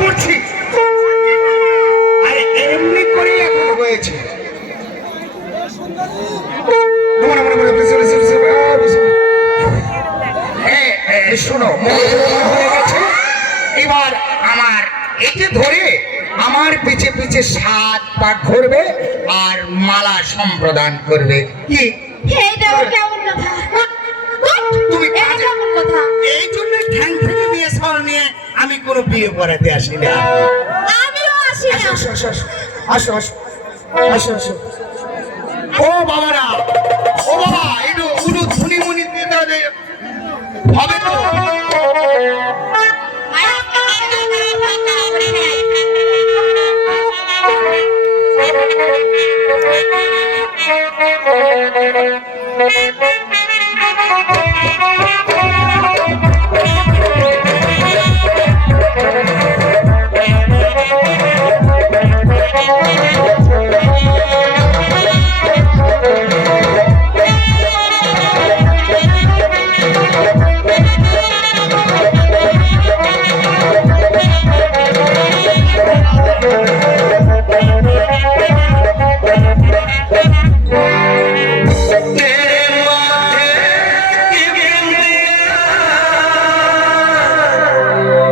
পড়ছি আরে এমনি করেই এখন হয়েছে। শোনো হয়ে এবার আমার একে ধরে আমার পিছে পিছে সাত পাক ঘুরবে আর মালা সম্প্রদান করবে। কি? এইটা কেমন কথা? কোনো বিয়ে পড়াতে আসি না ও বাবারা ও বাবা হবে তো Thank you.